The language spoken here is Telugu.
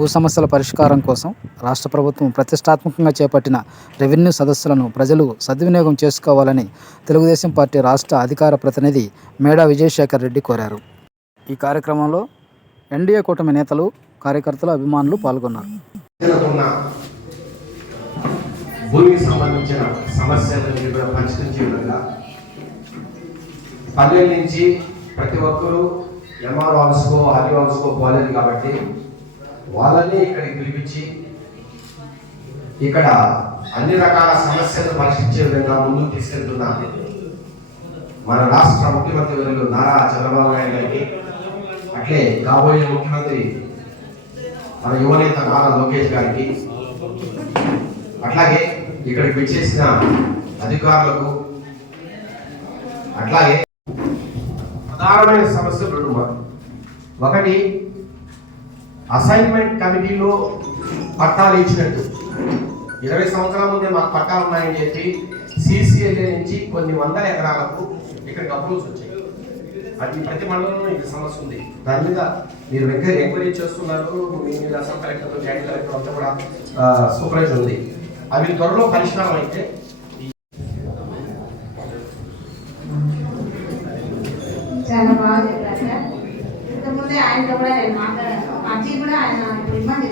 భూ సమస్యల పరిష్కారం కోసం రాష్ట్ర ప్రభుత్వం ప్రతిష్టాత్మకంగా చేపట్టిన రెవెన్యూ సదస్సులను ప్రజలు సద్వినియోగం చేసుకోవాలని తెలుగుదేశం పార్టీ రాష్ట్ర అధికార ప్రతినిధి మేడా విజయశేఖర్ రెడ్డి కోరారు. ఈ కార్యక్రమంలో ఎన్డీఏ కూటమి నేతలు, కార్యకర్తలు, అభిమానులు పాల్గొన్నారు. భూమికి సంబంధించిన సమస్యలను పరిష్కరించే విధంగా పల్లెల నుంచి ప్రతి ఒక్కరూ ఎంఆర్ ఆఫీస్కో, ఆర్డీ ఆఫీస్కో పోలేదు కాబట్టి వాళ్ళని ఇక్కడికి పిలిపించి ఇక్కడ అన్ని రకాల సమస్యలను పరిష్కరించే విధంగా ముందుకు తీసుకెళ్తున్న మన రాష్ట్ర ముఖ్యమంత్రి వర్యులు నారా చంద్రబాబు నాయుడు గారికి, అట్లే కాబోయే ముఖ్యమంత్రి మన యువనేత నారా లోకేష్ గారికి, అట్లాగే ఇక్కడికి విచ్చేసిన అధికారులకు, అట్లాగే ప్రధానమైన సమస్యలు రెండు. ఒకటి, అసైన్మెంట్ కమిటీలో పట్టాలు ఇచ్చినట్టు 20 సంవత్సరాల ముందే మాకు పట్టాలు ఉన్నాయని చెప్పి సిసిఎల్ఏ నుంచి కొన్ని వందల ఎకరాలకు ఇక్కడికి అప్రూవ్స్ వచ్చాయి. అది ప్రతి మండలంలో ఇది సమస్య ఉంది. దాని మీద మీరు ఎంక్వైరీ చేస్తున్నారు. మీ మీద అసలు కలెక్టర్, జాయింట్ కలెక్టర్ అంతా కూడా సూపర్వైజర్ ఉంది. అవి త్వరలో పరిష్కారం అయితే చాలా బాగా చెప్పారు సార్. ఇంతకుముందే ఆయనతో కూడా నేను మాట్లాడాను. అచ్చి కూడా ఆయన ఇప్పుడు ఇమ్మని